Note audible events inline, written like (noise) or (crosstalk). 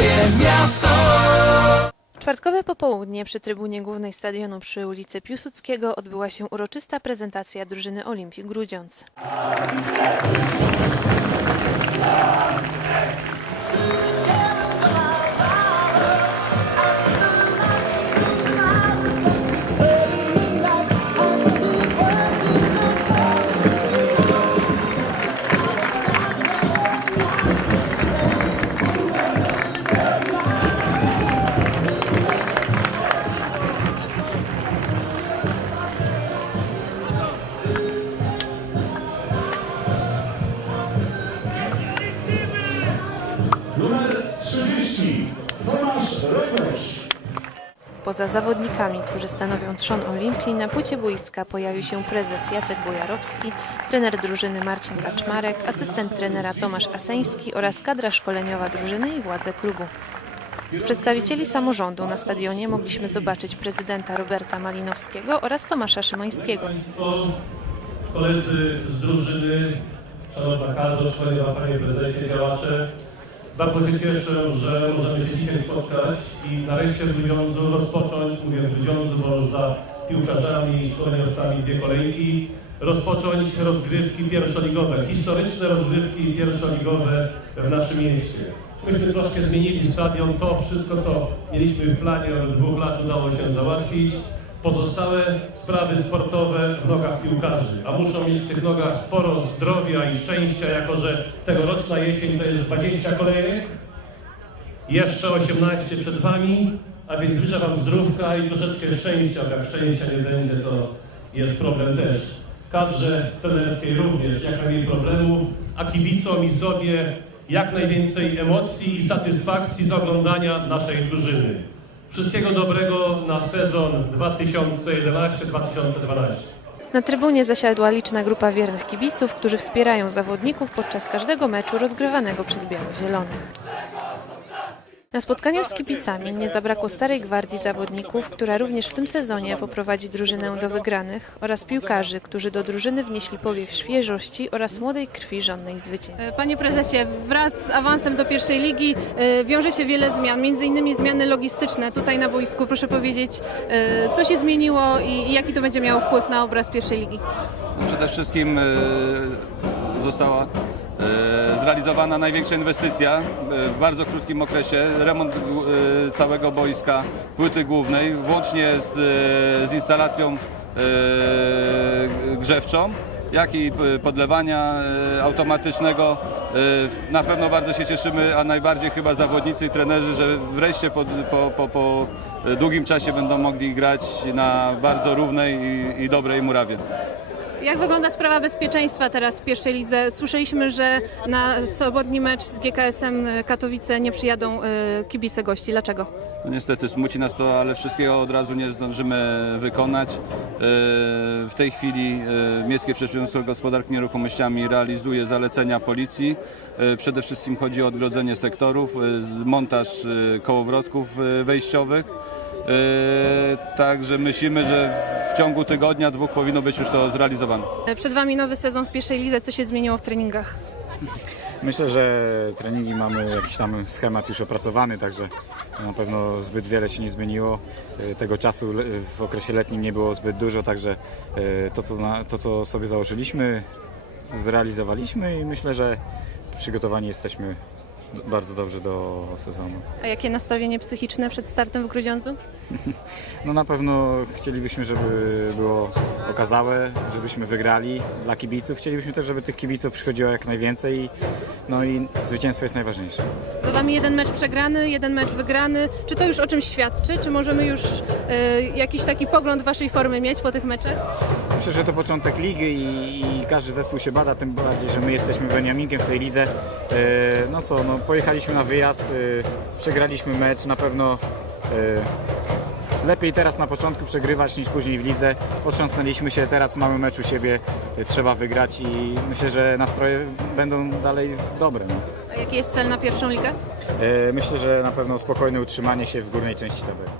moje miasto. Czwartkowe popołudnie przy trybunie głównej stadionu przy ulicy Piłsudskiego odbyła się uroczysta prezentacja drużyny Olimpii Grudziądz. Poza zawodnikami, którzy stanowią trzon Olimpii, na płycie boiska pojawił się prezes Jacek Bojarowski, trener drużyny Marcin Kaczmarek, asystent trenera Tomasz Aseński oraz kadra szkoleniowa drużyny i władze klubu. Z przedstawicieli samorządu na stadionie mogliśmy zobaczyć prezydenta Roberta Malinowskiego oraz Tomasza Szymańskiego. Koledzy z drużyny, szanowna kadro, szkoleniowa panie prezesie, działacze. Bardzo się cieszę, że możemy się dzisiaj spotkać i nareszcie w Grudziądzu rozpocząć, mówię w Grudziądzu, bo za piłkarzami i szkoleniowcami dwie kolejki, rozpocząć rozgrywki pierwszoligowe, historyczne rozgrywki pierwszoligowe w naszym mieście. Myśmy troszkę zmienili stadion, to wszystko, co mieliśmy w planie od dwóch lat udało się załatwić. Pozostałe sprawy sportowe w nogach piłkarzy, a muszą mieć w tych nogach sporo zdrowia i szczęścia, jako że tegoroczna jesień to jest 20 kolejek, jeszcze 18 przed Wami, a więc życzę Wam zdrówka i troszeczkę szczęścia, jak szczęścia nie będzie, to jest problem też. Kadrze trenerskiej również jak najmniej problemów, a kibicom i sobie jak najwięcej emocji i satysfakcji z oglądania naszej drużyny. Wszystkiego dobrego na sezon 2011-2012. Na trybunie zasiadła liczna grupa wiernych kibiców, którzy wspierają zawodników podczas każdego meczu rozgrywanego przez Biało-Zielonych. Na spotkaniu z kibicami nie zabrakło starej gwardii zawodników, która również w tym sezonie poprowadzi drużynę do wygranych oraz piłkarzy, którzy do drużyny wnieśli powiew świeżości oraz młodej krwi żonnej zwycięstw. Panie prezesie, wraz z awansem do pierwszej ligi e, wiąże się wiele zmian, między innymi zmiany logistyczne tutaj na boisku. Proszę powiedzieć, e, co się zmieniło i jaki to będzie miało wpływ na obraz pierwszej ligi? Przede wszystkim e, została e, zrealizowana największa inwestycja e, w bardzo krótkim okresie. Remont e, całego boiska płyty głównej, włącznie z, e, z instalacją e, grzewczą, jak i podlewania e, automatycznego. E, Na pewno bardzo się cieszymy, a najbardziej chyba zawodnicy i trenerzy, że wreszcie po, po, po, po długim czasie będą mogli grać na bardzo równej i, i dobrej murawie. Jak wygląda sprawa bezpieczeństwa teraz w pierwszej lidze? Słyszeliśmy, że na sobotni mecz z GKS-em Katowice nie przyjadą e, kibice gości. Dlaczego? No niestety smuci nas to, ale wszystkiego od razu nie zdążymy wykonać. E, W tej chwili Miejskie Przedsiębiorstwo Gospodarki Nieruchomościami realizuje zalecenia policji. Przede wszystkim chodzi o odgrodzenie sektorów, montaż kołowrotków wejściowych. E, Także myślimy, że w ciągu tygodnia, dwóch powinno być już to zrealizowane. E, Przed Wami nowy sezon w pierwszej lidze. Co się zmieniło w treningach? Myślę, że treningi mamy jakiś tam schemat już opracowany, także na pewno zbyt wiele się nie zmieniło. E, Tego czasu w okresie letnim nie było zbyt dużo, także e, to co, to, co sobie założyliśmy, zrealizowaliśmy i myślę, że przygotowani jesteśmy bardzo dobrze do sezonu. A jakie nastawienie psychiczne przed startem w Grudziądzu? (laughs) No na pewno chcielibyśmy, żeby było okazałe, żebyśmy wygrali dla kibiców. Chcielibyśmy też, żeby tych kibiców przychodziło jak najwięcej, i- no i zwycięstwo jest najważniejsze. Za Wami jeden mecz przegrany, jeden mecz wygrany. Czy to już o czymś świadczy? Czy możemy już e, jakiś taki pogląd Waszej formy mieć po tych meczach? Myślę, że to początek ligi i, i każdy zespół się bada, tym bardziej, że my jesteśmy Beniaminkiem w tej lidze. E, No co, no, pojechaliśmy na wyjazd, e, przegraliśmy mecz, na pewno e, lepiej teraz na początku przegrywać niż później w lidze. Otrząsnęliśmy się, teraz mamy mecz u siebie, e, trzeba wygrać i myślę, że nastroje będą dalej dobre. No. A jaki jest cel na pierwszą ligę? E, Myślę, że na pewno spokojne utrzymanie się w górnej części tabeli.